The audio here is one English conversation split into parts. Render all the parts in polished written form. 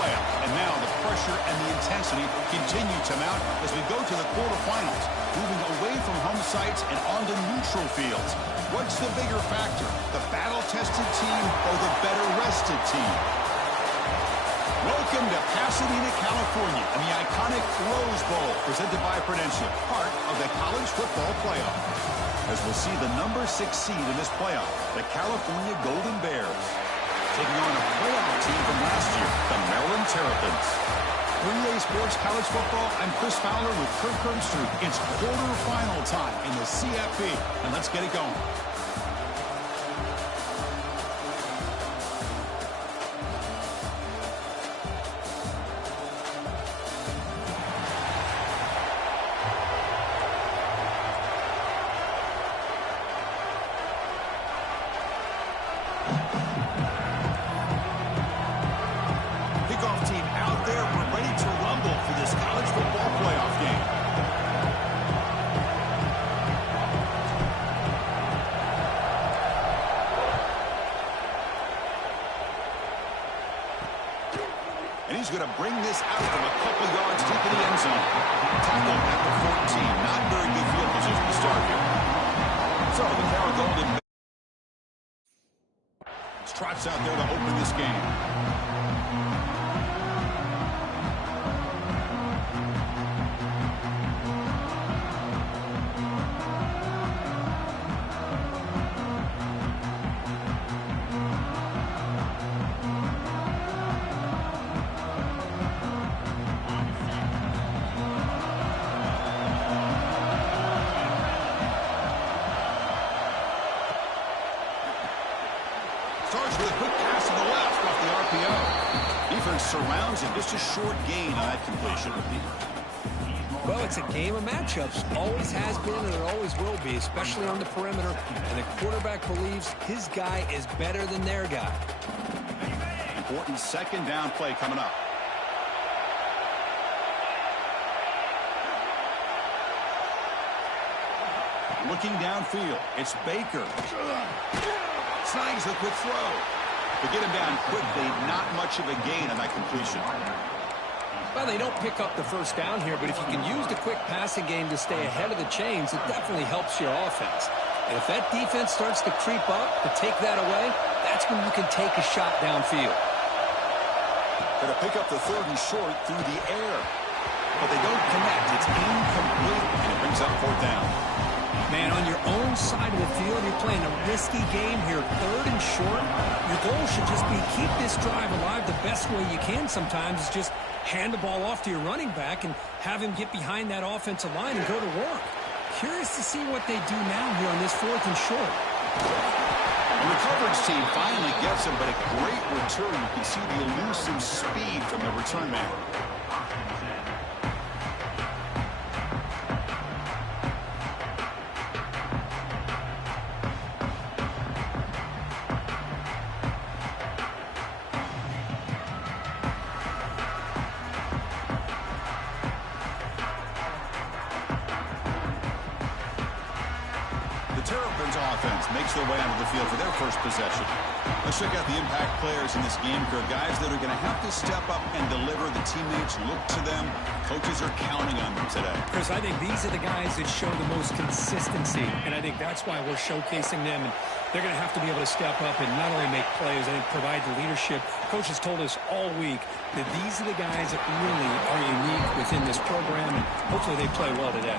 playoff. And now the pressure and the intensity continue to mount as we go to the quarterfinals, moving away from home sites and onto neutral fields. What's the bigger factor, the battle-tested team or the better-rested team? Welcome to Pasadena, California, and the iconic Rose Bowl, presented by Prudential, part of the college football playoff. As we'll see the number 6 seed in this playoff, the California Golden Bears, taking on a playoff team from last year, the Maryland Terrapins. For EA Sports College Football, I'm Chris Fowler with Kirk Herbstreit. It's quarterfinal time in the CFP, and let's get it going. And he's going to bring this out from a couple yards deep in the end zone. Tackle at the 14. Not very good field position to start here. So the Carroll Golden trots out there to open this game. Starts with a quick pass to the left off the RPO. Defense surrounds him. Just a short gain on that completion. Well, it's a game of matchups. Always has been and it always will be, especially on the perimeter. And the quarterback believes his guy is better than their guy. Important second down play coming up. Looking downfield. It's Baker. Snags the quick throw. To get him down quickly, not much of a gain on that completion. Well, they don't pick up the first down here, but if you can use the quick passing game to stay ahead of the chains, it definitely helps your offense. And if that defense starts to creep up, to take that away, that's when you can take a shot downfield. Going to pick up the 3rd and short through the air. But they don't connect. It's incomplete, and it brings up 4th down. Man, on your own side of the field, you're playing a risky game here, 3rd and short. Your goal should just be keep this drive alive the best way you can sometimes is just hand the ball off to your running back and have him get behind that offensive line and go to work. Curious to see what they do now here on this 4th and short. And the coverage team finally gets him, but a great return. You can see the elusive speed from the return man. Terrapins offense makes their way onto the field for their first possession. Let's check out the impact players in this game, Kirk. Guys that are going to have to step up and deliver. The teammates look to them. Coaches are counting on them today. Chris, I think these are the guys that show the most consistency, and I think that's why we're showcasing them. And they're going to have to be able to step up and not only make plays, I think provide the leadership. Coaches told us all week that these are the guys that really are unique within this program, and hopefully they play well today.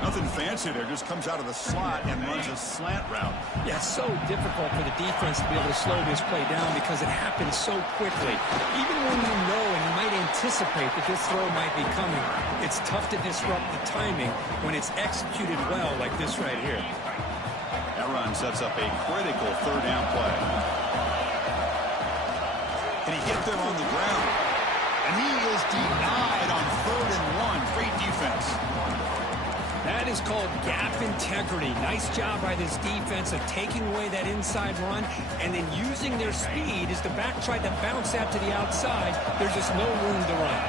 Nothing fancy there. Just comes out of the slot and runs a slant route. Yeah, it's so difficult for the defense to be able to slow this play down because it happens so quickly. Even when you know and you might anticipate that this throw might be coming, it's tough to disrupt the timing when it's executed well like this right here. That run sets up a critical 3rd down play. Can he get there on the ground? And he is denied on 3rd and 1. Great defense. That is called gap integrity. Nice job by this defense of taking away that inside run and then using their speed as the back tried to bounce out to the outside. There's just no room to run.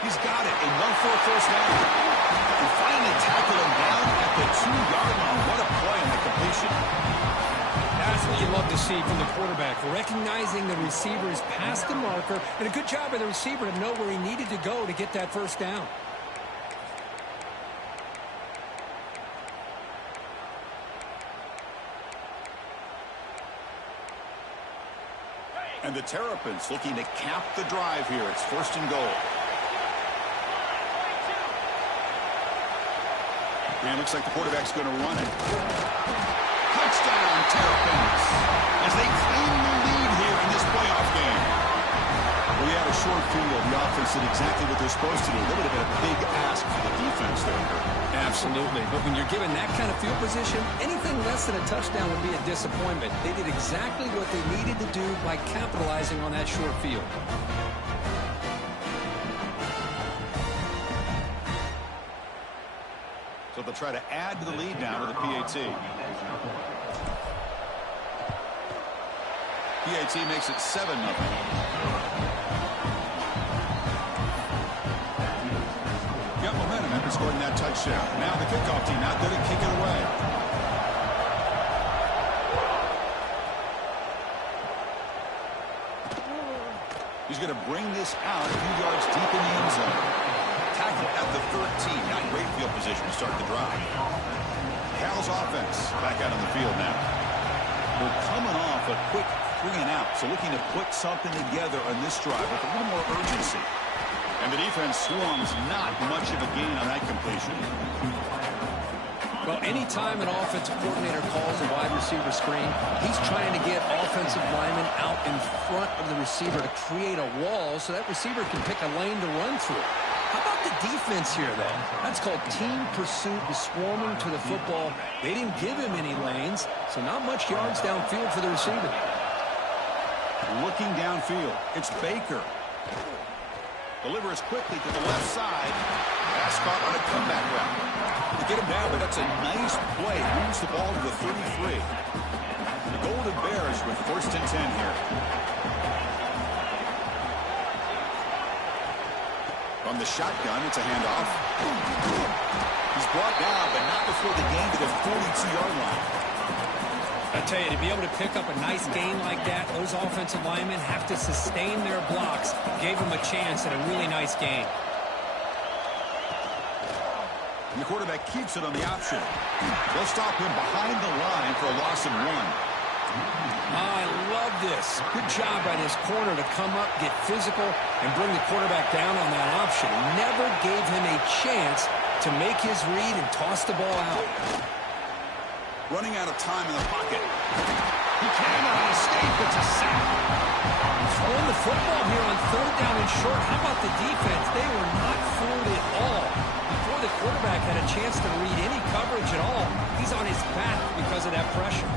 He's got it. Enough for a first down. And finally tackle him down at the 2-yard line. What a play on the completion. That That's what you love to see from the quarterback, recognizing the receiver is past the marker, and a good job by the receiver to know where he needed to go to get that first down. And the Terrapins looking to cap the drive here. It's 1st and goal. And it looks like the quarterback's going to run it. Touchdown, Terrapins, as they claim the lead here in this playoff game. We had a short field. The offense did exactly what they're supposed to do. That would have been a big ask for the defense there. Absolutely. But when you're given that kind of field position, anything less than a touchdown would be a disappointment. They did exactly what they needed to do by capitalizing on that short field. So they'll try to add to the lead now with the PAT. PAT makes it 7-0. Got momentum after scoring that touchdown. Now the kickoff team out there to kick it away. He's going to bring this out a few yards deep in the end zone. Tackle at the 13. Not great field position to start the drive. Cal's offense back out on the field now. We're coming off a quick 3 and out, so looking to put something together on this drive with a little more urgency. And the defense swarms, not much of a gain on that completion. Well, anytime an offensive coordinator calls a wide receiver screen, he's trying to get offensive linemen out in front of the receiver to create a wall so that receiver can pick a lane to run through. How about the defense here, though? That's called team pursuit, swarming to the football. They didn't give him any lanes, so not much yards downfield for the receiver. Looking downfield, it's Baker. Delivers quickly to the left side. Pass caught on a comeback route. To get him down, but that's a nice play. Moves the ball to the 33. The Golden Bears with 1st and 10 here. From the shotgun, it's a handoff. He's brought down, but not before the gain to the 42-yard line. I tell you, to be able to pick up a nice gain like that, those offensive linemen have to sustain their blocks. Gave them a chance at a really nice gain. And the quarterback keeps it on the option. They'll stop him behind the line for a loss of 1. I love this. Good job by this corner to come up, get physical, and bring the quarterback down on that option. Never gave him a chance to make his read and toss the ball out. Running out of time in the pocket. He cannot escape. It's a sack. Throwing the football here on 3rd down and short. How about the defense? They were not fooled at all. Before the quarterback had a chance to read any coverage at all, he's on his back because of that pressure.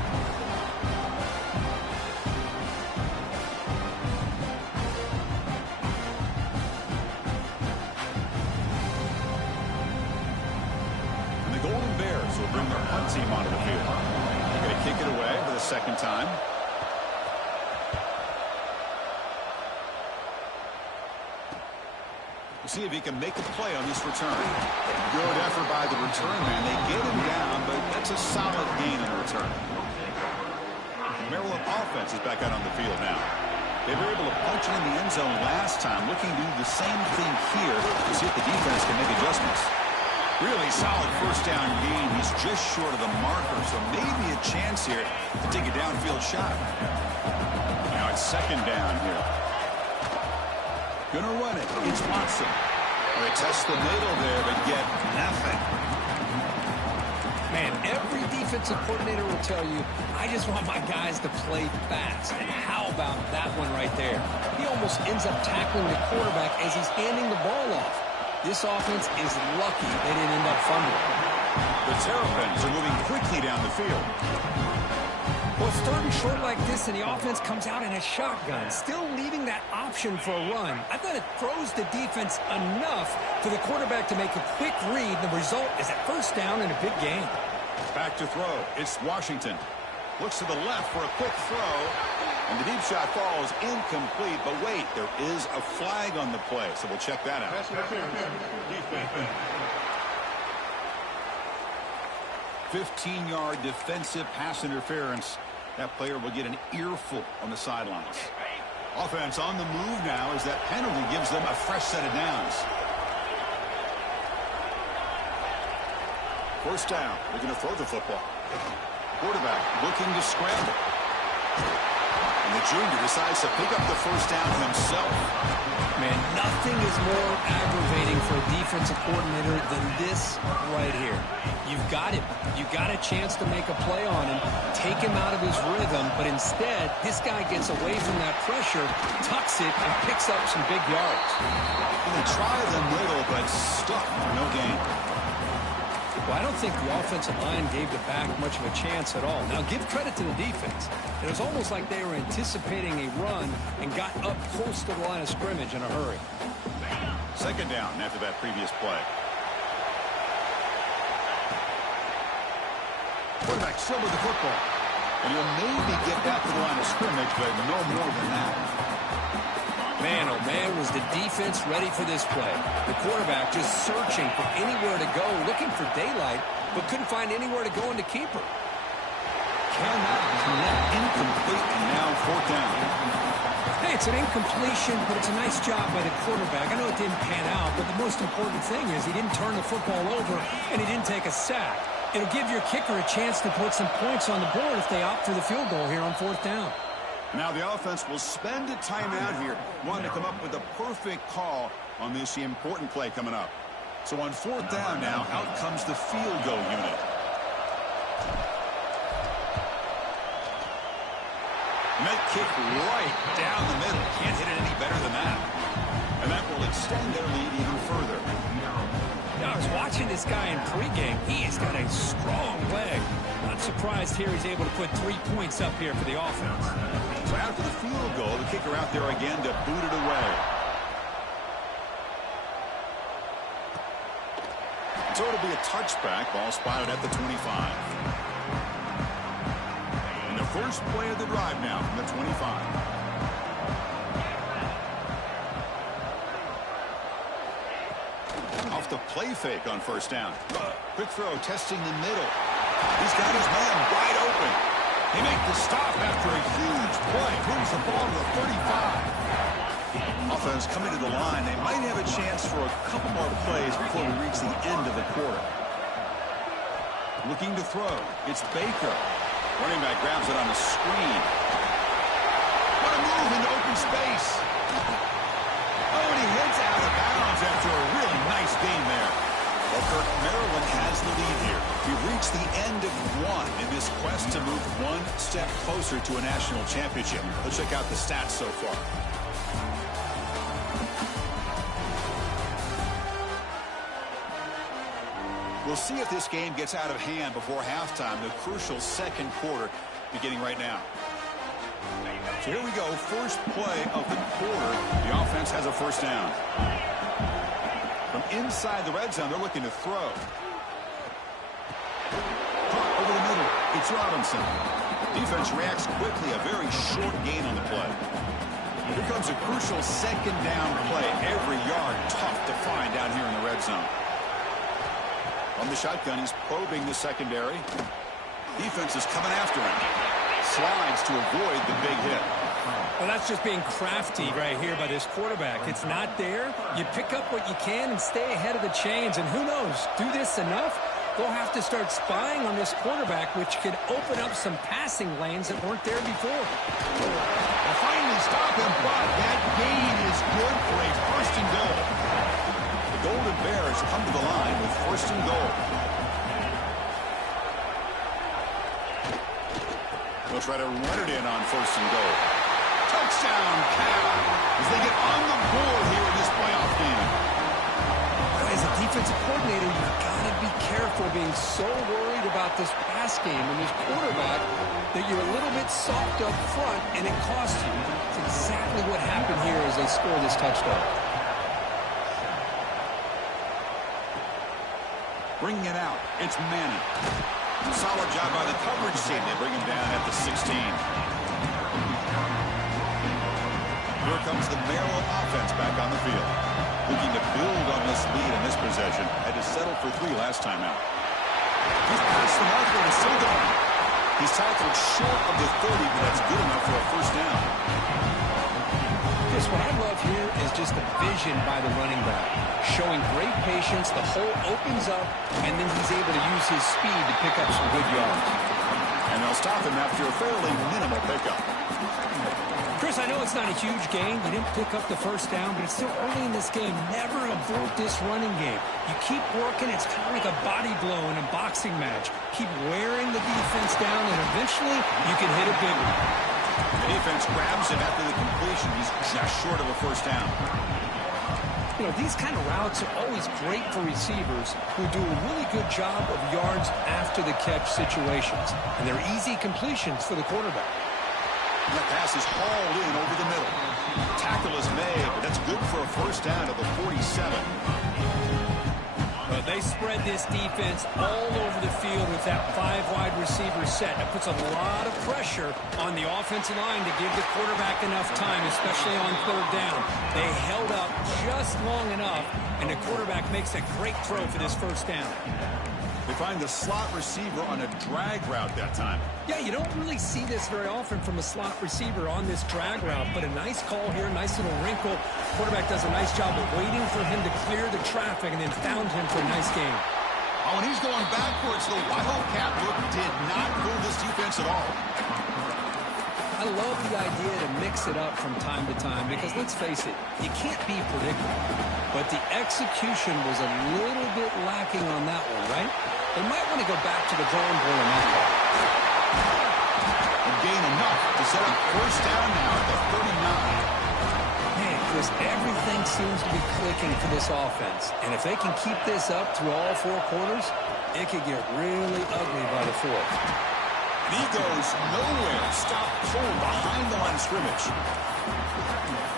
Bring their punt team onto the field. They're going to kick it away for the 2nd time. We'll see if he can make a play on this return. Good effort by the return man. They get him down, but that's a solid gain on the return. Maryland offense is back out on the field now. They were able to punch it in the end zone last time, looking to do the same thing here to see if the defense can make adjustments. Really solid 1st down gain. He's just short of the marker, so maybe a chance here to take a downfield shot. Now it's 2nd down here. Gonna run it. It's Watson. They test the middle there, but get nothing. Man, every defensive coordinator will tell you, I just want my guys to play fast. And how about that one right there? He almost ends up tackling the quarterback as he's handing the ball off. This offense is lucky they didn't end up fumbling. The Terrapins are moving quickly down the field. Well, it's 3rd and short like this, and the offense comes out in a shotgun, still leaving that option for a run. I thought it throws the defense enough for the quarterback to make a quick read. The result is a 1st down and a big gain. Back to throw. It's Washington. Looks to the left for a quick throw. And the deep shot falls incomplete. But wait, there is a flag on the play, so we'll check that out. 15-yard defensive pass interference. That player will get an earful on the sidelines. Offense on the move now as that penalty gives them a fresh set of downs. First down. They're going to throw the football. Quarterback looking to scramble. And the junior decides to pick up the first down himself. Man, nothing is more aggravating for a defensive coordinator than this right here. You've got him. You got a chance to make a play on him, take him out of his rhythm, but instead, this guy gets away from that pressure, tucks it, and picks up some big yards. And they try the middle, but stuck for no gain. Well, I don't think the offensive line gave the back much of a chance at all. Now, give credit to the defense. It was almost like they were anticipating a run and got up close to the line of scrimmage in a hurry. Second down after that previous play. Quarterback still with the football. And he'll maybe get back to the line of scrimmage, but no more than that. Man, oh man, was the defense ready for this play. The quarterback just searching for anywhere to go, looking for daylight, but couldn't find anywhere to go in the keeper. Cannot connect, incomplete, and now fourth down. Hey, it's an incompletion, but it's a nice job by the quarterback. I know it didn't pan out, but the most important thing is he didn't turn the football over, and he didn't take a sack. It'll give your kicker a chance to put some points on the board if they opt for the field goal here on fourth down. Now the offense will spend a timeout here, wanting to come up with a perfect call on this important play coming up. So on fourth down now, out comes the field goal unit. And that kick right down the middle. Can't hit it any better than that. And that will extend their lead even further. I was watching this guy in pregame. He has got a strong leg. Not surprised here he's able to put 3 points up here for the offense. So after the field goal, the kicker out there again to boot it away. So it'll be a touchback. Ball spotted at the 25. And the first play of the drive now from the 25. Off the play fake on first down. Quick throw testing the middle. He's got his man wide open. They make the stop after a huge play. Moves the ball to the 35. Offense coming to the line. They might have a chance for a couple more plays before we reach the end of the quarter. Looking to throw. It's Baker. Running back grabs it on the screen. What a move into open space. Oh, and he heads out of bounds after a really nice game there. Well, Kirk, Maryland has the lead here. We've reached the end of one in this quest to move one step closer to a national championship. Let's check out the stats so far. We'll see if this game gets out of hand before halftime, the crucial second quarter beginning right now. So here we go, first play of the quarter. The offense has a first down. From inside the red zone, they're looking to throw. Over the middle, it's Robinson. Defense reacts quickly, a very short gain on the play. Here comes a crucial second down play. Every yard tough to find down here in the red zone. On the shotgun, he's probing the secondary. Defense is coming after him. Slides to avoid the big hit. Well, that's just being crafty right here by this quarterback. It's not there. You pick up what you can and stay ahead of the chains. And who knows, do this enough, they'll have to start spying on this quarterback, which could open up some passing lanes that weren't there before. They'll finally stop him, but that gain is good for a first and goal. The Golden Bears come to the line with first and goal. They'll try to run it in on first and goal. Touchdown, Cal, as they get on the board here in this playoff game. Well, as a defensive coordinator, you've got to be careful being so worried about this pass game and this quarterback that you're a little bit soft up front, and it costs you. It's exactly what happened here as they score this touchdown. Bringing it out, it's Manning. Solid job by the coverage team. They bring him down at the 16. Here comes the Maryland offense back on the field. Looking to build on this lead in this possession. Had to settle for 3 last time out. He's past the marker and still going. He He's tackled short of the 30, but that's good enough for a first down. Chris, what I love here is just the vision by the running back. Showing great patience, the hole opens up, and then he's able to use his speed to pick up some good yards. And they'll stop him after a fairly minimal pickup. Chris, I know it's not a huge gain. You didn't pick up the first down, but it's still early in this game. Never abort this running game. You keep working. It's kind of like a body blow in a boxing match. Keep wearing the defense down, and eventually you can hit a big one. The defense grabs him after the completion. He's just short of a first down. You know, these kind of routes are always great for receivers who do a really good job of yards after the catch situations. And they're easy completions for the quarterback. And that pass is hauled in over the middle. Tackle is made, but that's good for a first down at the 47. But they spread this defense all over the field with that 5 wide receiver set. That puts a lot of pressure on the offensive line to give the quarterback enough time, especially on third down. They held up just long enough, and the quarterback makes a great throw for this first down. They find the slot receiver on a drag route that time. Yeah, you don't really see this very often from a slot receiver on this drag route, but a nice call here, nice little wrinkle. Quarterback does a nice job of waiting for him to clear the traffic and then found him for a nice gain. Oh, and he's going backwards. The Wildcat look did not fool this defense at all. I love the idea to mix it up from time to time because, let's face it, you can't be predictable. But the execution was a little bit lacking on that one, right? They might want to go back to the drawing board on that one. And gain enough to set up first down now at the 39. Man, Chris, everything seems to be clicking for this offense. And if they can keep this up through all 4 quarters, it could get really ugly by the 4th. And he goes nowhere. Stop cold behind the line of scrimmage.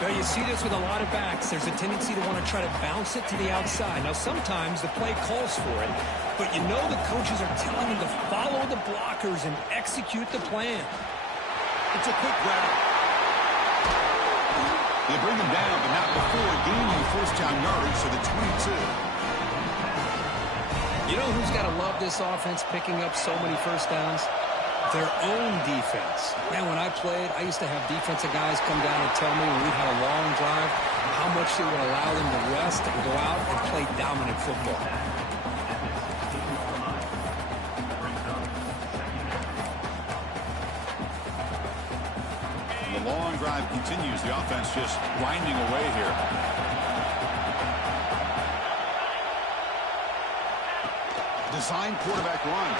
Now, you see this with a lot of backs. There's a tendency to want to try to bounce it to the outside. Now, sometimes the play calls for it, but you know the coaches are telling them to follow the blockers and execute the plan. It's a quick grab. They bring him down, but not before gaining first down yardage to the 22. You know who's got to love this offense picking up so many first downs? Their own defense. Man, when I played, I used to have defensive guys come down and tell me when we had a long drive how much it would allow them to rest and go out and play dominant football. The long drive continues. The offense just grinding away here. Design quarterback run.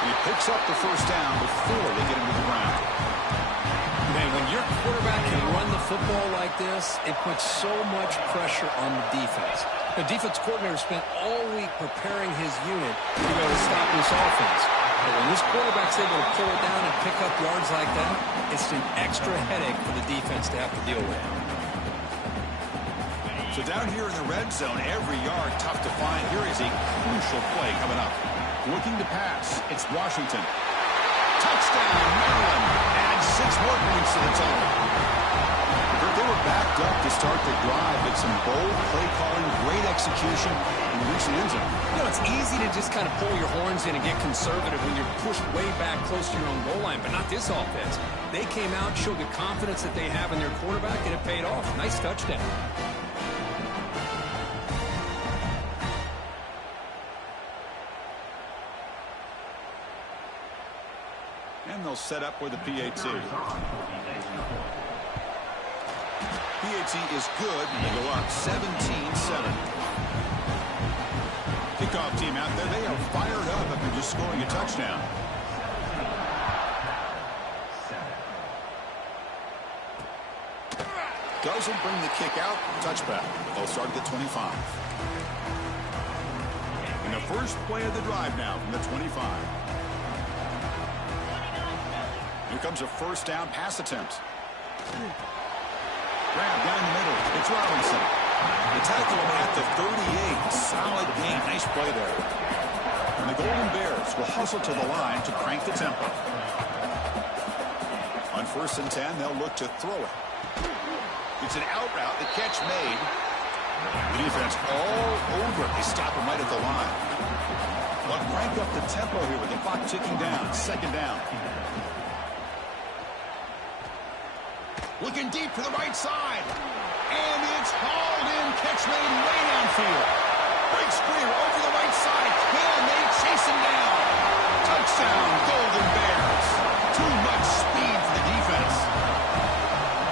He picks up the first down before they get him to the ground. Man, when your quarterback can run the football like this, it puts so much pressure on the defense. The defense coordinator spent all week preparing his unit to be able to stop this offense. But when this quarterback's able to pull it down and pick up yards like that, it's an extra headache for the defense to have to deal with. So down here in the red zone, every yard tough to find. Here is a crucial play coming up. Looking to pass. It's Washington. Touchdown, Maryland. Add 6 more points to the total. They were backed up to start the drive, but some bold play calling, great execution, and reach the end zone. You know, it's easy to just kind of pull your horns in and get conservative when you're pushed way back close to your own goal line, but not this offense. They came out, showed the confidence that they have in their quarterback, and it paid off. Nice touchdown. And they'll set up with a PAT. PAT is good, and they go up 17-7. Kickoff team out there, they are fired up after just scoring a touchdown. Doesn't bring the kick out, touchback. They'll start at the 25. And the first play of the drive now from the 25. Here comes a first down pass attempt. Grab down the middle. It's Robinson. The tackle him at the 38. Solid gain. Nice play there. And the Golden Bears will hustle to the line to crank the tempo. On 1st and 10, they'll look to throw it. It's an out route. The catch made. The defense all over. They stop him right at the line. But crank up the tempo here with the clock ticking down. Second down. Looking deep to the right side. And it's hauled in. Catch made way downfield. Breaks free over the right side. Can they chase him down? Touchdown, Golden Bears. Too much speed for the defense.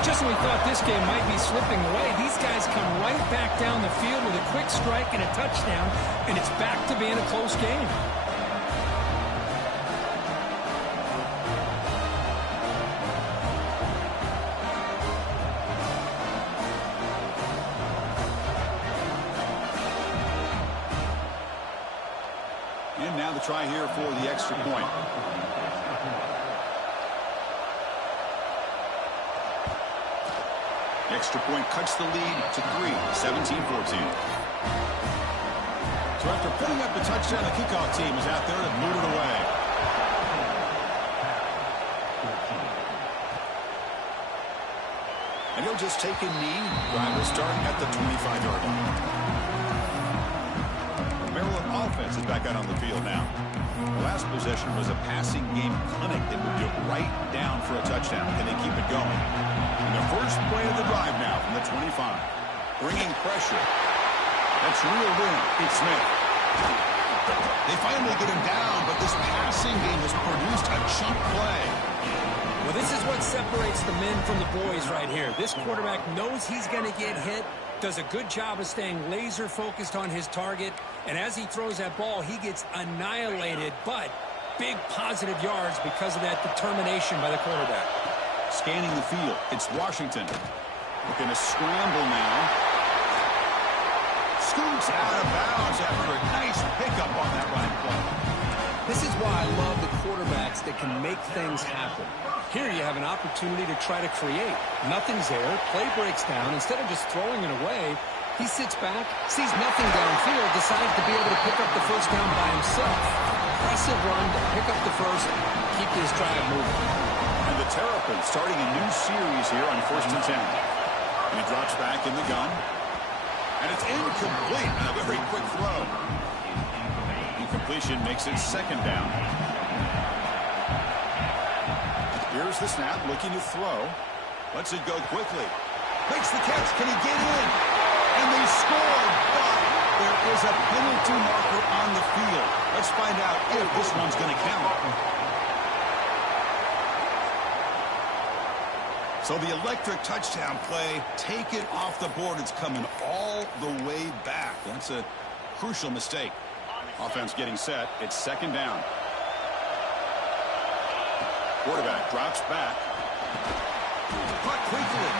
Just when we thought this game might be slipping away, these guys come right back down the field with a quick strike and a touchdown, and it's back to being a close game. And now the try here for the extra point. The extra point cuts the lead to 3, 17-14. So after putting up the touchdown, the kickoff team is out there to move it away. And he'll just take a knee. Drive will start at the 25-yard line. Maryland offense is back out on the field now. The last possession was a passing game clinic that moved it right down for a touchdown. Can they keep it going? And the first play of the drive now from the 25. Bringing pressure. That's reeled in. It's Smith. They finally get him down, but this passing game has produced a chunk play. Well, this is what separates the men from the boys right here. This quarterback knows he's going to get hit, does a good job of staying laser focused on his target, and as he throws that ball, he gets annihilated, but big positive yards because of that determination by the quarterback. Scanning the field, it's Washington. Looking to scramble now. Scoots out of bounds after a nice pickup on that running play. This is why I love the quarterbacks that can make things happen. Here you have an opportunity to try to create. Nothing's there. Play breaks down. Instead of just throwing it away, he sits back, sees nothing downfield, decides to be able to pick up the first down by himself. Impressive run to pick up the first, keep this drive moving. And the Terrapins starting a new series here on 1st and 10. And he drops back in the gun. And it's incomplete on a very quick throw. Incompletion makes it second down. Here's the snap, looking to throw. Lets it go quickly. Makes the catch. Can he get in? And they score, but there is a penalty marker on the field. Let's find out if this one's going to count. So the electric touchdown play, take it off the board. It's coming all the way back. That's a crucial mistake. Offense getting set. It's second down. Quarterback drops back. Caught quickly.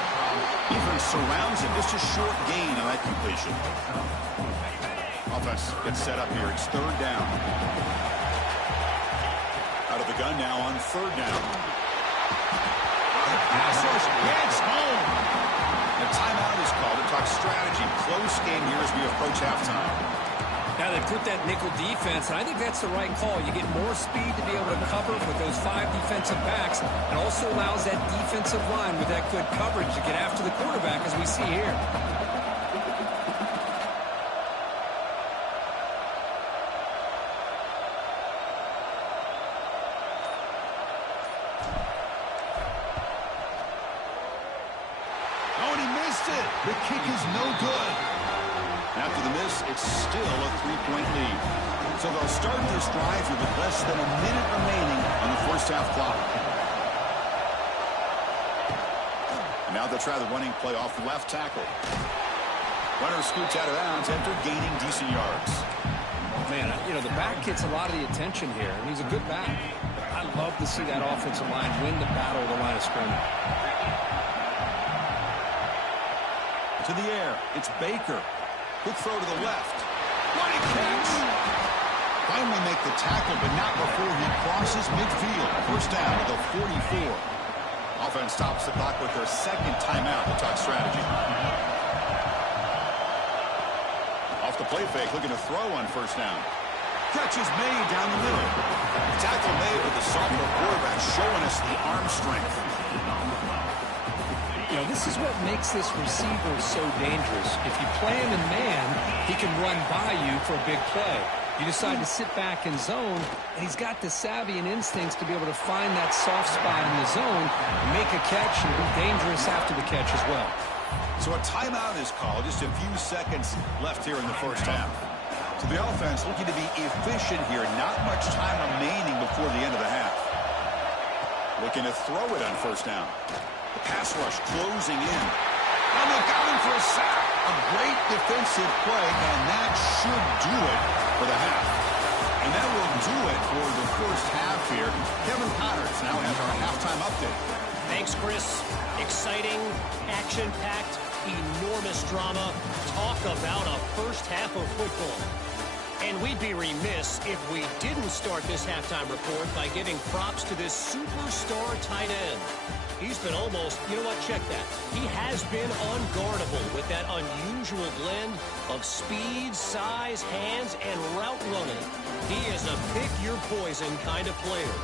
Defense surrounds him. Just a short gain on that completion. Offense gets set up here. It's third down. Out of the gun now on third down. The pass rush gets home. The timeout is called to talk strategy. Close game here as we approach halftime. Now they put that nickel defense, and I think that's the right call. You get more speed to be able to cover with those 5 defensive backs. It also allows that defensive line with that good coverage to get after the quarterback, as we see here. Oh, and he missed it. The kick is no good. After the miss, it's still a 3-point lead. So they'll start this drive here with less than a minute remaining on the first half clock. And now they'll try the running play off the left tackle. Runner scoots out of bounds after gaining decent yards. Man, you know, the back gets a lot of the attention here, and he's a good back. I love to see that offensive line win the battle of the line of scrimmage. To the air, it's Baker. Quick throw to the left. What a catch! Finally make the tackle, but not before he crosses midfield. First down to the 44. Offense stops the clock with their second timeout to talk strategy. Off the play fake, looking to throw on first down. Catch is made down the middle. Tackle made with the sophomore quarterback showing us the arm strength. You know, this is what makes this receiver so dangerous. If you play him in man, he can run by you for a big play. You decide to sit back in zone, and he's got the savvy and instincts to be able to find that soft spot in the zone, make a catch, and be dangerous after the catch as well. So a timeout is called. Just a few seconds left here in the first half. So the offense looking to be efficient here. Not much time remaining before the end of the half. Looking to throw it on first down. The pass rush closing in. And they got him for a sack. A great defensive play, and that should do it for the half. And that will do it for the first half here. Kevin Connors now has our halftime update. Thanks, Chris. Exciting, action-packed, enormous drama. Talk about a first half of football. And we'd be remiss if we didn't start this halftime report by giving props to this superstar tight end. He's been almost, you know what, check that. He has been unguardable with that unusual blend of speed, size, hands, and route running. He is a pick-your-poison kind of player.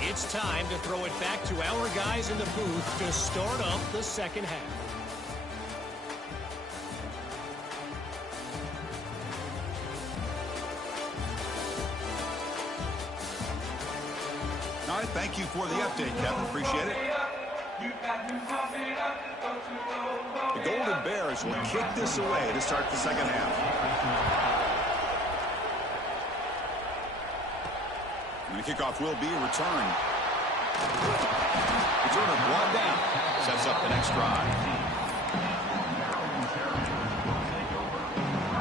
It's time to throw it back to our guys in the booth to start up the second half. All right, thank you for the update, Kevin. Appreciate it. The Golden Bears will kick this away to start the second half. And the kickoff will be returned. Returner brought down. Sets up the next drive.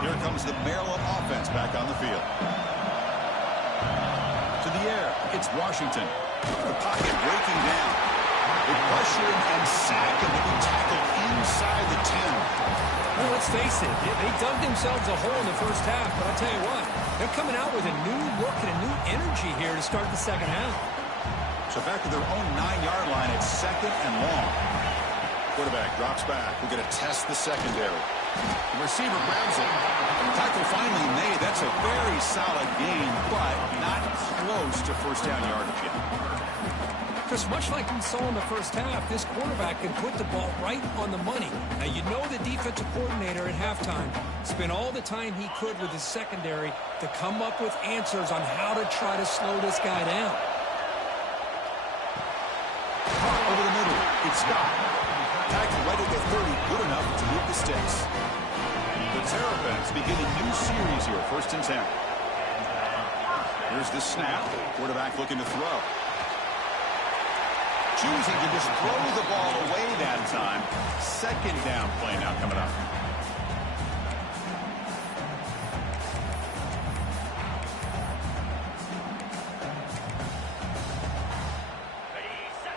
Here comes the Maryland offense back on the field. To the air, it's Washington. The pocket breaking down. They pressure him and sack him to be tackled inside the 10. Well, let's face it, they dug themselves a hole in the first half, but I'll tell you what, they're coming out with a new look and a new energy here to start the second half. So back to their own 9-yard line, it's second and long. Quarterback drops back. We're going to test the secondary. The receiver grabs it. Tackle finally made. That's a very solid gain, but not close to first down yardage yet. Just much like we saw in the first half, this quarterback can put the ball right on the money. Now, you know the defensive coordinator at halftime spent all the time he could with his secondary to come up with answers on how to try to slow this guy down. Over the middle, it's Scott. Tackled right at the 30, good enough to move the sticks. The Terrapins begin a new series here, 1st and 10. Here's the snap. Quarterback looking to throw. Choosing to just throw the ball away that time. Second down play now coming up.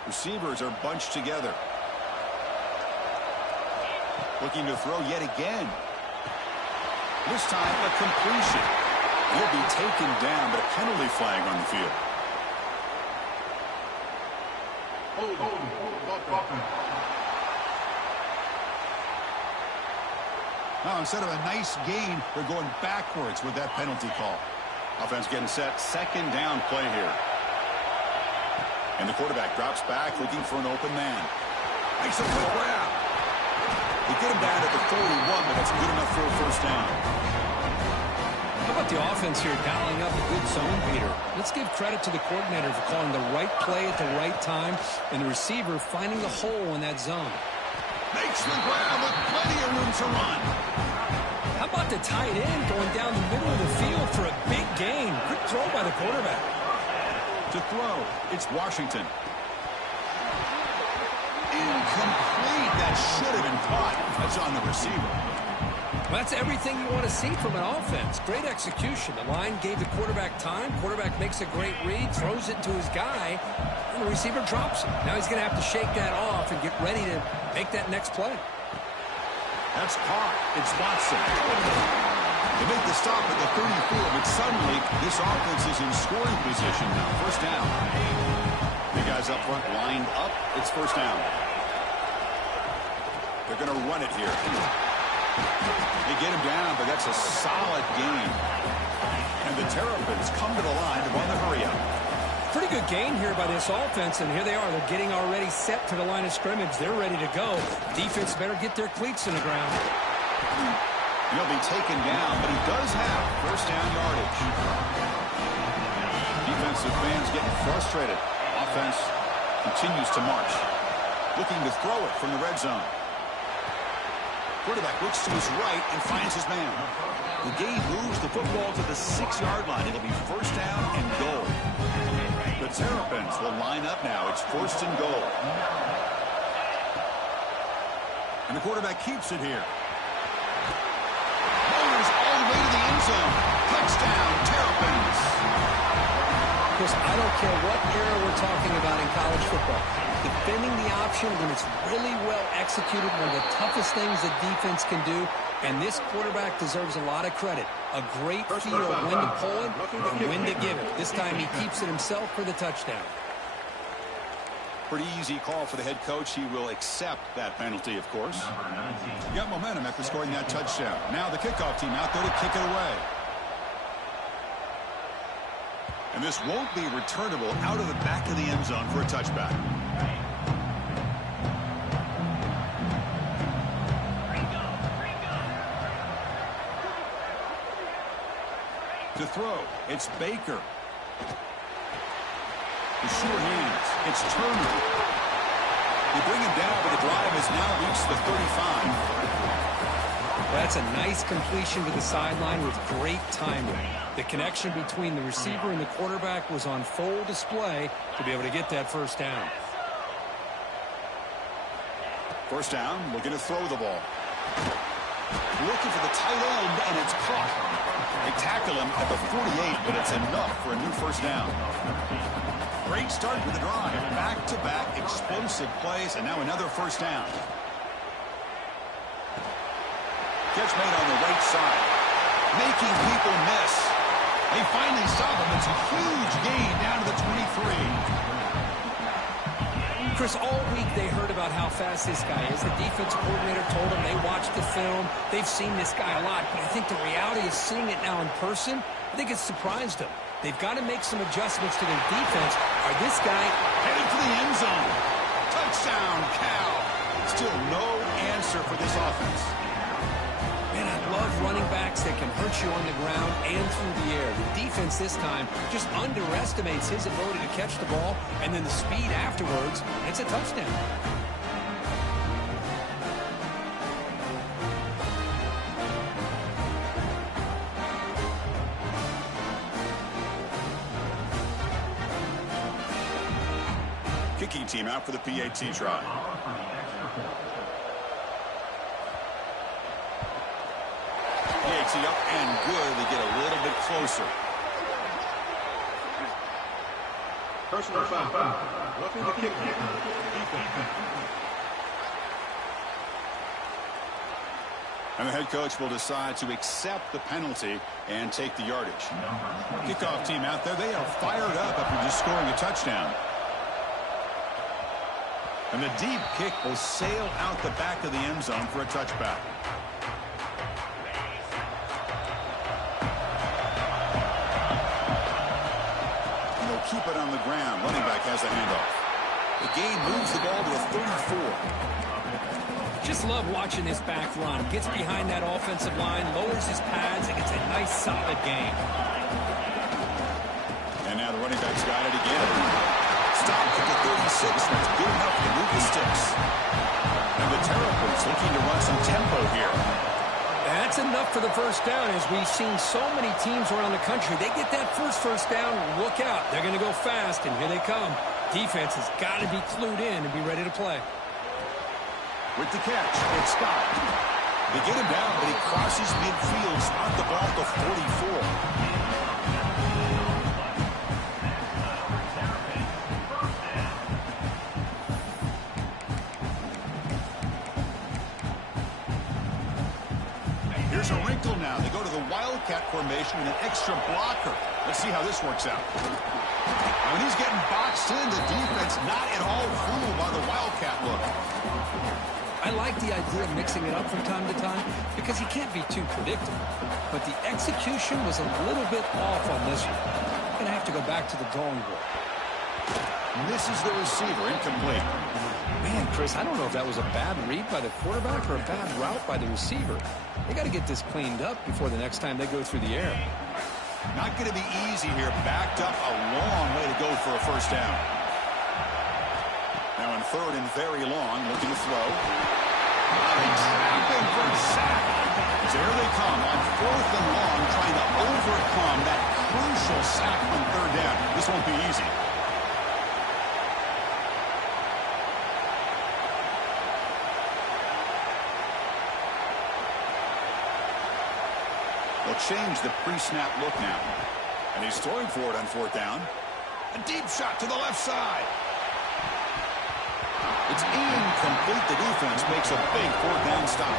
Receivers are bunched together. Looking to throw yet again. This time a completion. Will be taken down, but a penalty flag on the field. Now, instead of a nice gain, they're going backwards with that penalty call. Offense getting set. Second down play here. And the quarterback drops back, looking for an open man. Makes a quick grab. They get him down at the 41, but that's good enough for a first down. How about the offense here dialing up a good zone beater? Let's give credit to the coordinator for calling the right play at the right time and the receiver finding the hole in that zone. Makes the grab with plenty of room to run. How about the tight end going down the middle of the field for a big gain? Good throw by the quarterback. To throw, it's Washington. Incomplete. That should have been caught. That's on the receiver. Well, that's everything you want to see from an offense. Great execution. The line gave the quarterback time. Quarterback makes a great read, throws it to his guy, and the receiver drops it. Now he's going to have to shake that off and get ready to make that next play. That's caught. It's Watson. They make the stop at the 34, but suddenly this offense is in scoring position now. First down. The guys up front lined up. It's first down. They're going to run it here. They get him down, but that's a solid gain. And the Terrapins come to the line to run the hurry up. Pretty good gain here by this offense, and here they are. They're getting already set to the line of scrimmage. They're ready to go. Defense better get their cleats in the ground. He'll be taken down, but he does have first down yardage. Defensive fans getting frustrated. Offense continues to march. Looking to throw it from the red zone. Quarterback looks to his right and finds his man. The game moves the football to the 6-yard line. It'll be first down and goal. The Terrapins will line up now. It's first and goal. And the quarterback keeps it here. Bowlers all the way to the end zone. Touchdown, Terrapins. Chris, I don't care what era we're talking about in college football. Defending the option when it's really well executed, one of the toughest things that defense can do, and this quarterback deserves a lot of credit. A great feel of when to pull it and when to give it. This time he keeps it himself for the touchdown. Pretty easy call for the head coach. He will accept that penalty, of course. Got momentum after scoring that touchdown. Now the kickoff team out there to kick it away. And this won't be returnable out of the back of the end zone for a touchback. To throw, it's Baker. The sure hands, it's Turner. They bring him down, but the drive has now reached the 35. That's a nice completion to the sideline with great timing. The connection between the receiver and the quarterback was on full display to be able to get that first down. First down, looking to throw the ball. Looking for the tight end, and it's caught. They tackle him at the 48, but it's enough for a new first down. Great start to the drive. Back-to-back explosive plays, and now another first down. Catch made on the right side. Making people miss. They finally stop him. It's a huge gain down to the 23. Chris, all week they heard about how fast this guy is. The defensive coordinator told them they watched the film. They've seen this guy a lot, but I think the reality is seeing it now in person, I think it's surprised them. They've got to make some adjustments to their defense. Or this guy headed for the end zone. Touchdown, Cal. Still no answer for this offense. Man, I love running backs that can hurt you on the ground and through the air. The defense this time just underestimates his ability to catch the ball, and then the speed afterwards, it's a touchdown. Kicking team out for the PAT try. PAT up and good. They get a little bit closer. Personal foul. Roughing the kick. And the head coach will decide to accept the penalty and take the yardage. Kickoff team out there. They are fired up after just scoring a touchdown. And the deep kick will sail out the back of the end zone for a touchback. And they'll keep it on the ground. Running back has a handoff. The gain moves the ball to the 34. Just love watching this back run. Gets behind that offensive line, lowers his pads, and gets a nice solid gain. And now the running back's got it again. Stopped at the 36. That's good enough to move the sticks. And the Terrapins looking to run some tempo here. That's enough for the first down. As we've seen so many teams around the country, they get that first down, look out. They're going to go fast, and here they come. Defense has got to be clued in and be ready to play. With the catch, it's Scott. They get him down, but he crosses midfield, spot the ball to 44. Here's a wrinkle now. They go to the Wildcat formation with an extra blocker. Let's see how this works out. When he's getting boxed in, the defense not at all fooled by the Wildcat look. I like the idea of mixing it up from time to time because you can't be too predictable. But the execution was a little bit off on this one. Going to have to go back to the drawing board. Misses the receiver, incomplete. Man, Chris, I don't know if that was a bad read by the quarterback or a bad route by the receiver. They got to get this cleaned up before the next time they go through the air. Not going to be easy here. Backed up a long way to go for a first down. Now in third and very long, looking to throw. Trapping for a sack. So here they come on fourth and long, trying to overcome that crucial sack on third down. This won't be easy. They'll change the pre-snap look now. And he's throwing for it on fourth down. A deep shot to the left side. It's incomplete. The defense makes a big fourth down stop.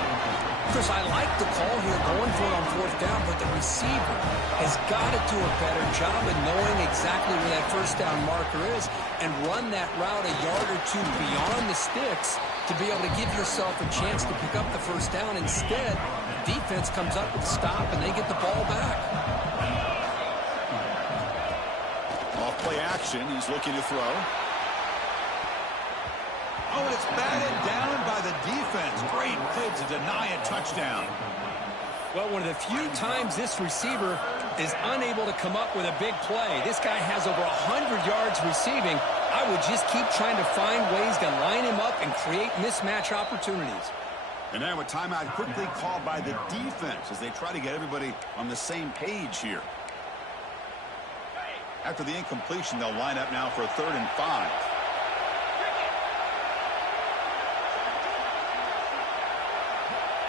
Chris, I like the call here going for it on fourth down, but the receiver has got to do a better job of knowing exactly where that first down marker is and run that route a yard or two beyond the sticks to be able to give yourself a chance to pick up the first down. Instead, the defense comes up with a stop and they get the ball back. Off play action. He's looking to throw. Oh, and it's batted down by the defense. Great play to deny a touchdown. Well, one of the few times this receiver is unable to come up with a big play. This guy has over 100 yards receiving. I would just keep trying to find ways to line him up and create mismatch opportunities. And now a timeout quickly called by the defense as they try to get everybody on the same page here. After the incompletion, they'll line up now for a 3rd and 5.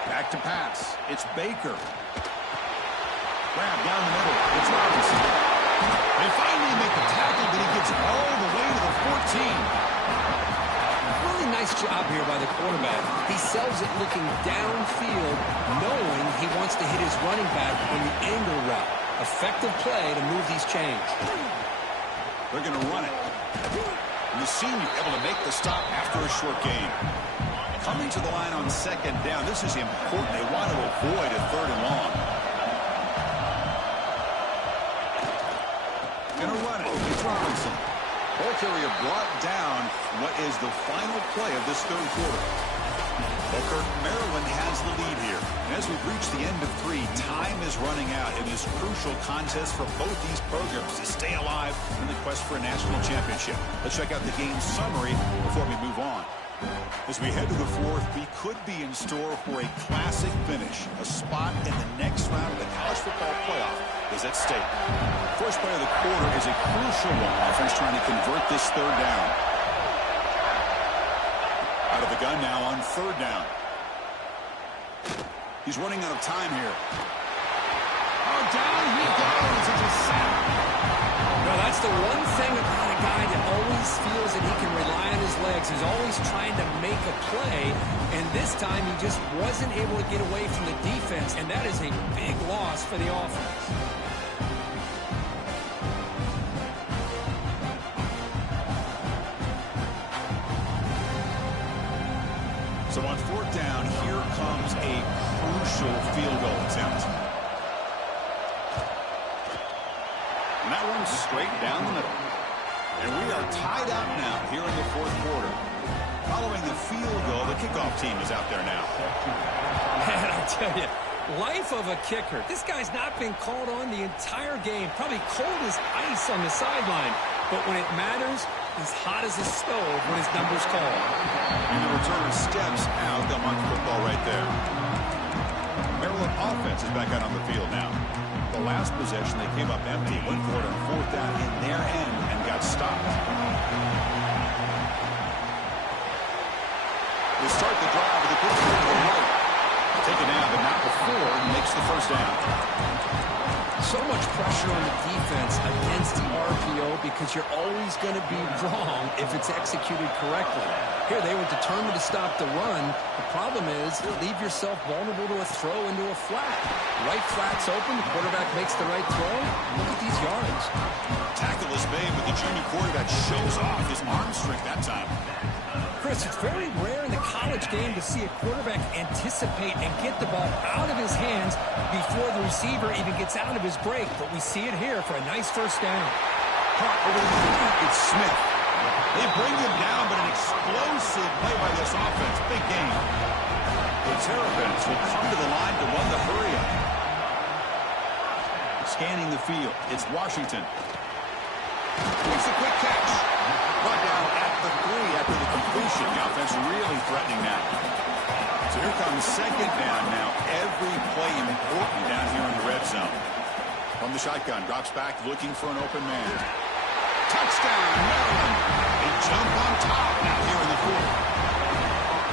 Back to pass. It's Baker. Grab down the middle. It's Robinson. They finally make the tackle, but he gets all the way to the 14. Really nice job here by the quarterback. He sells it looking downfield, knowing he wants to hit his running back on the angle route. Effective play to move these chains. They're going to run it. And the senior able to make the stop after a short gain. Coming to the line on 2nd down. This is important. They want to avoid a 3rd and long. Going to run it. It's Robinson. Ball carrier brought down what is the final play of this 3rd quarter. Booker, Maryland has the lead here. And as we've reached the end of 3, time is running out in this crucial contest for both these programs to stay alive in the quest for a national championship. Let's check out the game summary before we move on. As we head to the 4th, we could be in store for a classic finish. A spot in the next round of the college football playoff is at stake. First play of the quarter is a crucial one. Offense trying to convert this 3rd down. Out of the gun now on 3rd down. He's running out of time here. Oh, down he goes. It's a sack. No, that's the one thing about a guy that always feels that he can rely on his legs. He's always trying to make a play, and this time he just wasn't able to get away from the defense, and that is a big loss for the offense. So on 4th down, here comes a crucial field goal attempt. And that one's straight down the middle. And we are tied up now here in the 4th quarter. Following the field goal, the kickoff team is out there now. Man, I tell you, life of a kicker. This guy's not been called on the entire game. Probably cold as ice on the sideline. But when it matters, he's hot as a stove when his number's called. And the returner steps out. They'll mark football right there. Maryland offense is back out on the field now. The last possession, they came up empty, went for it on 4th down in their end and got stopped. They start the drive with a good throw to the right. Taken down, but not before, makes the first down. So much pressure on the defense against the RPO because you're always going to be wrong if it's executed correctly. Here, they were determined to stop the run. The problem is you leave yourself vulnerable to a throw into a flat. Right flat's open. The quarterback makes the right throw. Look at these yards. Tackle is made, but the junior quarterback shows off his arm strength that time. Chris, it's very rare in the college game to see a quarterback anticipate and get the ball out of his hands before the receiver even gets out of his break. But we see it here for a nice first down. Caught over the middle. It's Smith. They bring him down, but an explosive play by this offense. Big game. The Terrapins will come to the line to run the hurry-up. Scanning the field, it's Washington. Makes a quick catch. Brought down at the 3 after the completion. The offense really threatening that. So here comes second down now. Every play important down here in the red zone. From the shotgun, drops back, looking for an open man. Touchdown, Maryland. They jump on top now here in the fourth.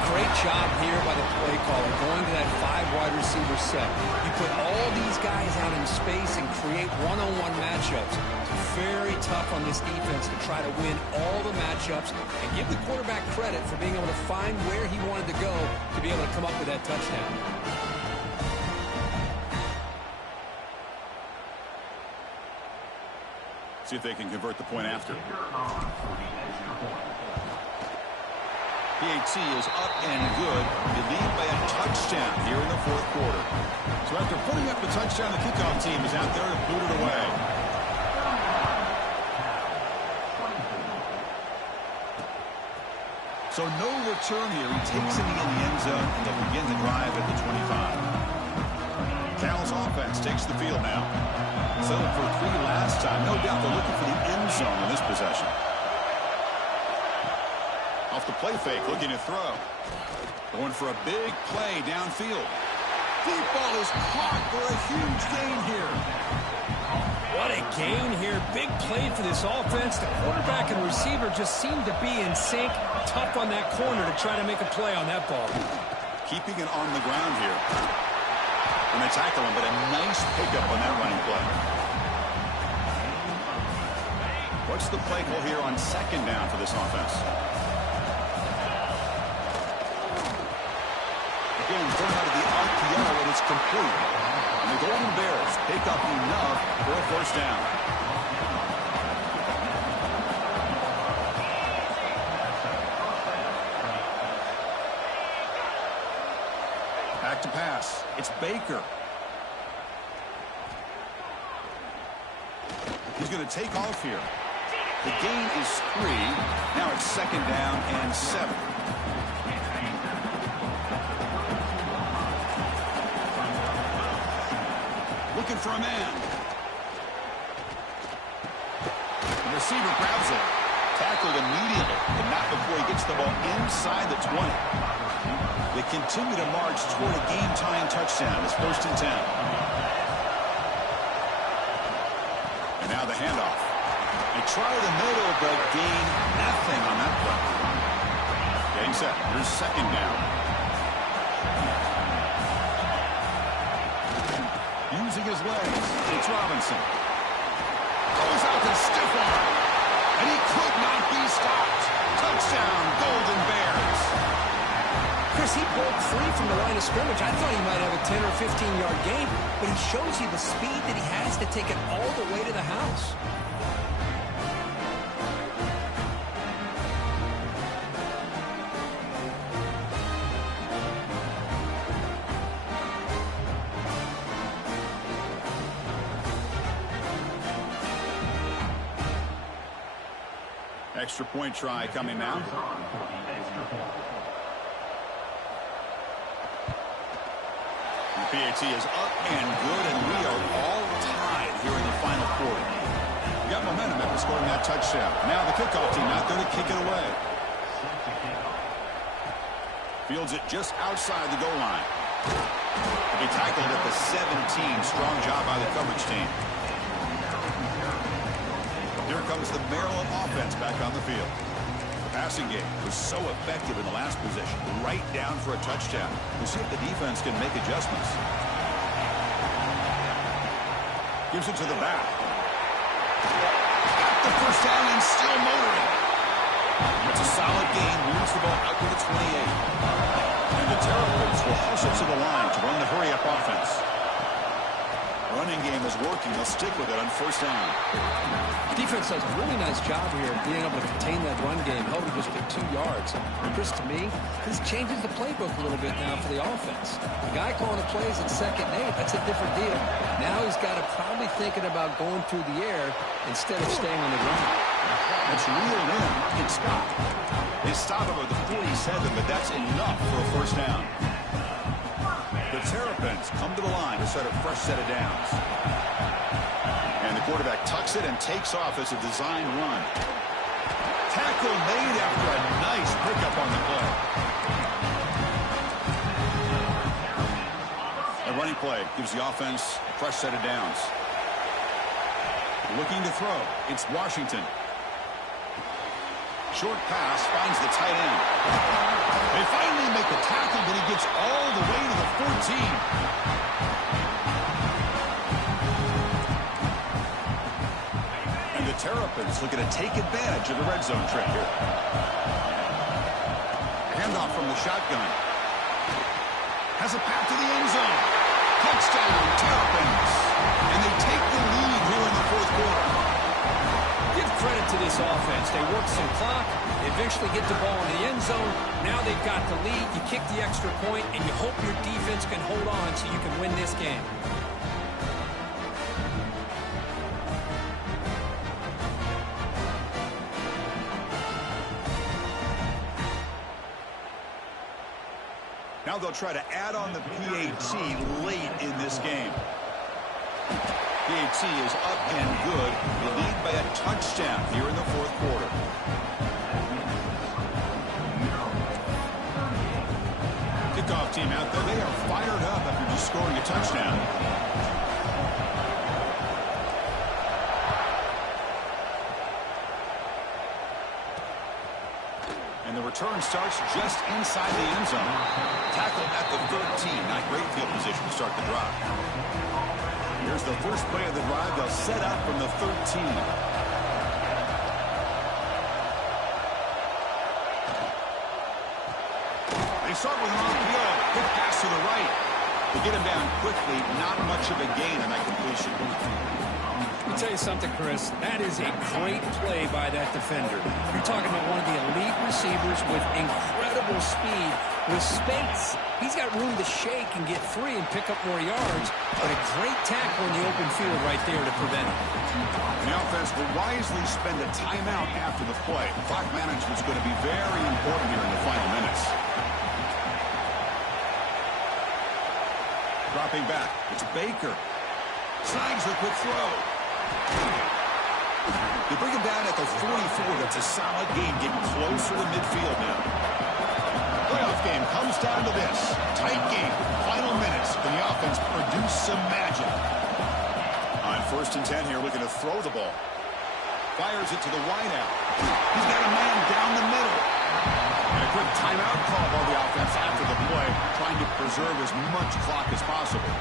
Great job here by the play caller, going to that 5-wide receiver set. You put all these guys out in space and create one-on-one matchups. It's very tough on this defense to try to win all the matchups and give the quarterback credit for being able to find where he wanted to go to be able to come up with that touchdown. See if they can convert the point after. PAT is up and good. They lead by a touchdown here in the fourth quarter. So after putting up the touchdown, the kickoff team is out there to boot it away. So no return here. He takes it in the end zone, and they'll begin the drive at the 25. Cal's offense takes the field now. Settled for 3 last time. No doubt they're looking for the end zone in this possession. Off the play fake, looking to throw. Going for a big play downfield. Deep ball is caught for a huge gain here. What a gain here. Big play for this offense. The quarterback and receiver just seem to be in sync. Tough on that corner to try to make a play on that ball. Keeping it on the ground here. And they tackle him, but a nice pickup on that running play. What's the play call here on second down for this offense? Again, thrown out of the RPO, and it's complete. And the Golden Bears pick up enough for a first down. Back to pass. It's Baker. He's going to take off here. The gain is 3. Now it's second down and 7. Looking for a man. The receiver grabs it. Tackled immediately, but not before he gets the ball inside the 20. They continue to march toward a game-tying touchdown. It's 1st and 10. And now the handoff. They try the middle, but gain nothing on that play. Getting set. Here's second down. Using his legs. It's Robinson. Goes out to stiff arm. And he could not be stopped. Touchdown, Golden Bears. Chris, he broke free from the line of scrimmage. I thought he might have a 10 or 15-yard gain, but he shows you the speed that he has to take it all the way to the house. Extra point try coming now. The PAT is up and good, and we are all tied here in the final quarter. We got momentum after scoring that touchdown. Now the kickoff team out there to kick it away. Fields it just outside the goal line. To be tackled at the 17. Strong job by the coverage team. Here comes the Maryland offense back on the field. The passing game was so effective in the last possession. Right down for a touchdown. We'll see if the defense can make adjustments. Gives it to the back. Got the first down and still motoring. It's a solid gain. Moves the ball out to the 28. And the Terrapins will hustle to the line to run the hurry-up offense. Running game is working. They'll stick with it on first down. Defense does a really nice job here of being able to contain that run game. Held him just to 2 yards. Chris, to me, this changes the playbook a little bit now for the offense. The guy calling the plays at 2nd and 8, that's a different deal. Now he's got to probably thinking about going through the air instead of staying on the ground. It's reeled in. It's stopped. They stop him at the 47, but that's enough for a first down. The Terrapins come to the line to start a fresh set of downs. And the quarterback tucks it and takes off as a design run. Tackle made after a nice pickup on the play. A running play gives the offense a fresh set of downs. Looking to throw. It's Washington. Short pass finds the tight end. They finally make the tackle, but he gets all the way to the 14. And the Terrapins looking to take advantage of the red zone trip here. Handoff from the shotgun. Has a path to the end zone. Touchdown, Terrapins. And they take the lead here in the fourth quarter. Give credit to this offense. They work some clock. They eventually get the ball in the end zone. Now they've got the lead. You kick the extra point, and you hope your defense can hold on so you can win this game. Now they'll try to add on the PAT late in this game. PAT is up and good. They lead by a touchdown here in the fourth quarter. Kickoff team out there. They are fired up after just scoring a touchdown. And the return starts just inside the end zone. Tackle at the 13. Not great field position to start the drive. Here's the first play of the drive. They'll set up from the 13. They start with an RPO. Quick pass to the right. They get him down quickly. Not much of a gain on that completion. Let me tell you something, Chris. That is a great play by that defender. You're talking about one of the elite receivers with incredible speed, with space. He's got room to shake and get free and pick up more yards, but a great tackle in the open field right there to prevent it. The offense will wisely spend a timeout after the play. Clock management is going to be very important here in the final minutes. Dropping back. It's Baker. Snags the quick throw. They bring him down at the 44. That's a solid gain, getting closer to midfield now. Playoff game comes down to this. Tight game. Final minutes. Can the offense produce some magic? On 1st and 10 here, looking to throw the ball. Fires it to the wideout. He's got a man down the middle. And a quick timeout call by the offense after the play, trying to preserve as much clock as possible.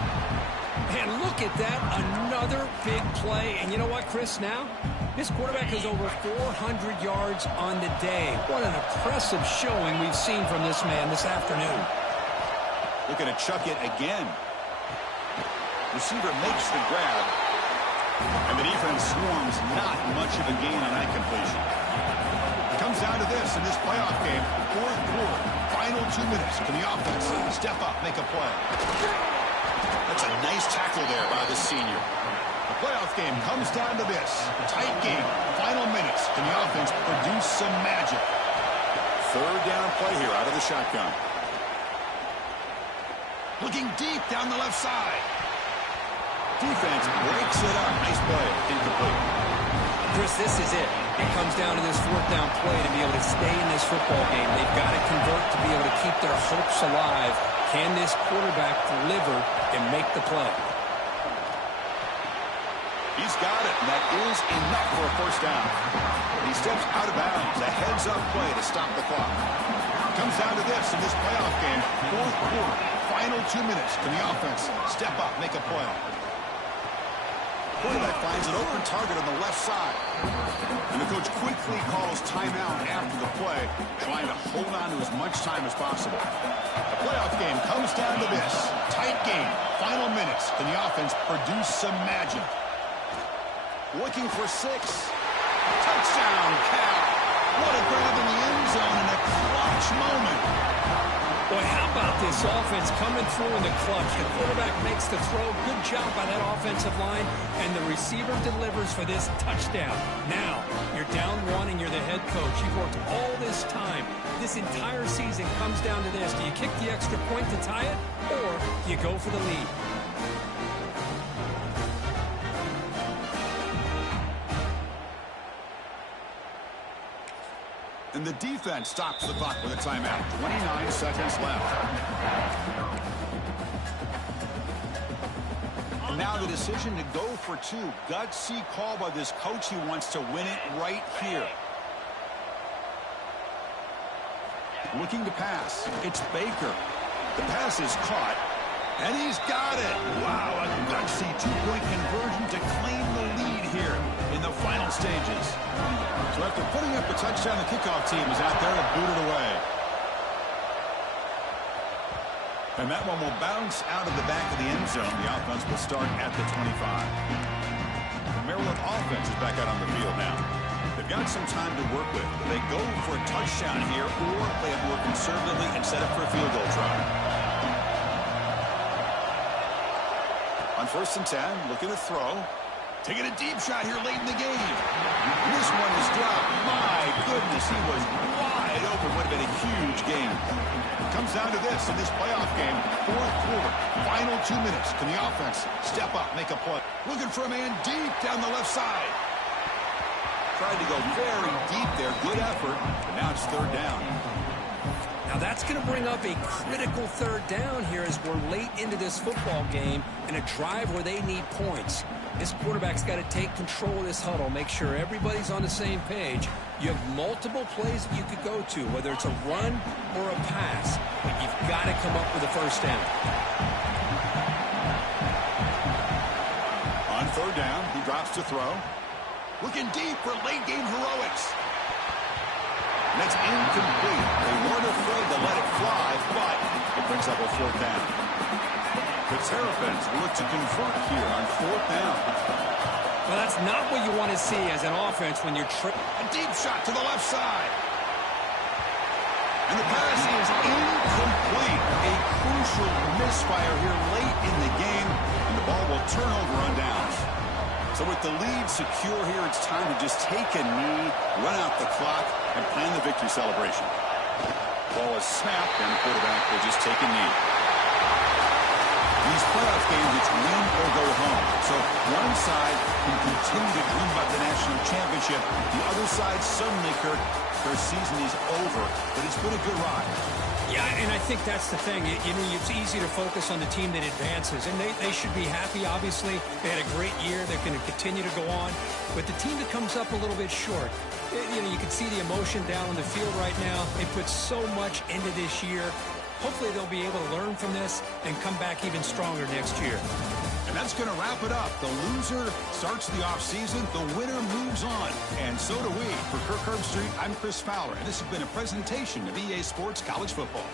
And look at that, another big play. And you know what, Chris, now? This quarterback has over 400 yards on the day. What an impressive showing we've seen from this man this afternoon. Looking to chuck it again. Receiver makes the grab. And the defense swarms, not much of a gain on that completion. It comes down to this in this playoff game. Fourth quarter, final 2 minutes. Can the offense step up, make a play? That's a nice tackle there by the senior. The playoff game comes down to this. Tight game, final minutes. Can the offense produce some magic? Third down play here out of the shotgun. Looking deep down the left side. Defense breaks it up. Nice play. Incomplete. Chris, this is it. It comes down to this 4th down play to be able to stay in this football game. They've got to convert to be able to keep their hopes alive. Can this quarterback deliver and make the play? He's got it, and that is enough for a first down. He steps out of bounds. A heads-up play to stop the clock. Comes down to this in this playoff game. Fourth quarter, final 2 minutes. Can the offense step up, make a play? Quarterback finds an open target on the left side. And the coach quickly calls timeout after the play, trying to hold on to as much time as possible. The playoff game comes down to this. Tight game, final minutes. Can the offense produce some magic? Looking for 6. Touchdown, Cal. What a grab in the end zone in a clutch moment. Boy, how about this offense coming through in the clutch? The quarterback makes the throw. Good job by that offensive line, and the receiver delivers for this touchdown. Now, you're down one and you're the head coach. You've worked all this time. This entire season comes down to this. Do you kick the extra point to tie it, or do you go for the lead? And the defense stops the clock with a timeout. 29 seconds left. And now the decision to go for two. Gutsy call by this coach. He wants to win it right here. Looking to pass. It's Baker. The pass is caught. And he's got it. Wow, a gutsy two-point conversion to claim the lead here in the final stages. So after putting up a touchdown, the kickoff team is out there to boot it away. And that one will bounce out of the back of the end zone. The offense will start at the 25. The Maryland offense is back out on the field now. They've got some time to work with. Do they go for a touchdown here, or play it more conservatively and set up for a field goal try? On 1st and 10, looking to throw. Taking a deep shot here late in the game. This one is dropped. My goodness, he was wide open. Would have been a huge game. It comes down to this in this playoff game. 4th quarter, final 2 minutes. Can the offense step up, make a play? Looking for a man deep down the left side. Tried to go very deep there. Good effort. But now it's 3rd down. Now that's going to bring up a critical 3rd down here as we're late into this football game in a drive where they need points. This quarterback's got to take control of this huddle, make sure everybody's on the same page. You have multiple plays that you could go to, whether it's a run or a pass, but you've got to come up with a 1st down. On 3rd down, he drops to throw. Looking deep for late game heroics. And it's incomplete. They weren't afraid to let it fly, but it brings up a 4th down. The Terrapins look to convert here on 4th down. Well, that's not what you want to see as an offense when you're a deep shot to the left side. And the pass is incomplete. A crucial misfire here late in the game, and the ball will turn over on downs. So with the lead secure here, it's time to just take a knee, run out the clock, and plan the victory celebration. Ball is snapped, and the quarterback will just take a knee. These playoff games, it's win or go home. So one side can continue to dream about the national championship. The other side, suddenly, Kirk, their season is over. But it's been a good ride. Yeah, and I think that's the thing. You know, it's easy to focus on the team that advances, and they should be happy, obviously. They had a great year. They're going to continue to go on. But the team that comes up a little bit short, you know, you can see the emotion down on the field right now. They put so much into this year. Hopefully they'll be able to learn from this and come back even stronger next year. And that's going to wrap it up. The loser starts the offseason. The winner moves on. And so do we. For Kirk Herbstreit, I'm Chris Fowler. And this has been a presentation of EA Sports College Football.